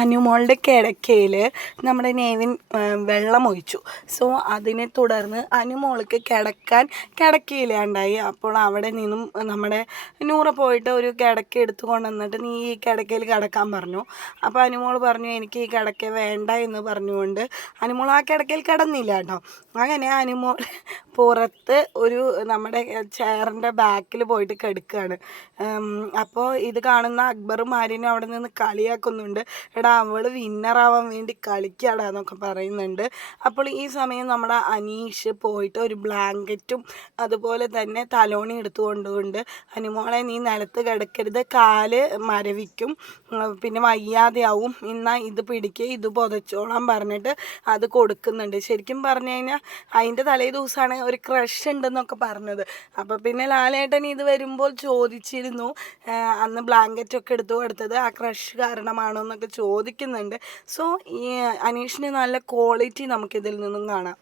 അനുമോളുടെ കിടക്കയിൽ നമ്മുടെ നേവിൻ വെള്ളം ഒഴിച്ചു സോ അതിനെ തുടർന്ന് അനുമോൾക്ക് കിടക്കാൻ കിടക്കയില്ലാണ്ടായി അപ്പോൾ അവിടെ നിന്നും നമ്മുടെ നൂറ പോയിട്ട് ഒരു കിടക്ക എടുത്തു കൊണ്ടുവന്നിട്ട് നീ ഈ കിടക്കയിൽ കിടക്കാൻ പറഞ്ഞു. അപ്പോൾ അനുമോൾ പറഞ്ഞു എനിക്ക് ഈ കിടക്ക വേണ്ട എന്ന് പറഞ്ഞുകൊണ്ട് അനുമോൾ ആ കിടക്കയിൽ കിടന്നില്ല കേട്ടോ. അങ്ങനെ അനുമോൾ പുറത്ത് ഒരു നമ്മുടെ ചെയറിന്റെ ബാക്കിൽ പോയിട്ട് കിടക്കുകയാണ് അപ്പോൾ ഇത് കാണുന്ന അക്ബറും ആര്യനും അവിടെ നിന്ന് കളിയാക്കുന്നുണ്ട്. എടാ അവൾ വിന്നറാവാൻ വേണ്ടി കളിക്കാടാ എന്നൊക്കെ പറയുന്നുണ്ട്. അപ്പോൾ ഈ സമയം നമ്മുടെ അനീഷ് പോയിട്ട് ഒരു ബ്ലാങ്കറ്റും അതുപോലെ തന്നെ തലോണി എടുത്തു കൊണ്ടുകൊണ്ട് അനുമോളെ നീ നിലത്ത് കിടക്കരുത്. കാൽ മരവിക്കും. പിന്നെ വയ്യാതെയാവും. എന്നാൽ ഇത് പിടിക്കുക ഇത് പുതച്ചോളാം പറഞ്ഞിട്ട് അത് കൊടുക്കുന്നുണ്ട്. ശരിക്കും പറഞ്ഞു കഴിഞ്ഞാൽ അതിന്റെ തലേ ദിവസമാണ് ഒരു ക്രഷ് ഉണ്ടെന്നൊക്കെ പറഞ്ഞത്. അപ്പോൾ പിന്നെ ലാലേട്ടൻ ഇത് വരുമ്പോൾ ചോദിച്ചിരുന്നു അന്ന് ബ്ലാങ്കറ്റ് ഒക്കെ എടുത്തു കൊടുത്തത് ആ ക്രഷ് കാരണമാണോ എന്നൊക്കെ ചോദിക്കുന്നുണ്ട്. സോ ഈ അനീഷിന് നല്ല ക്വാളിറ്റി നമുക്കിതിൽ നിന്നും കാണാം.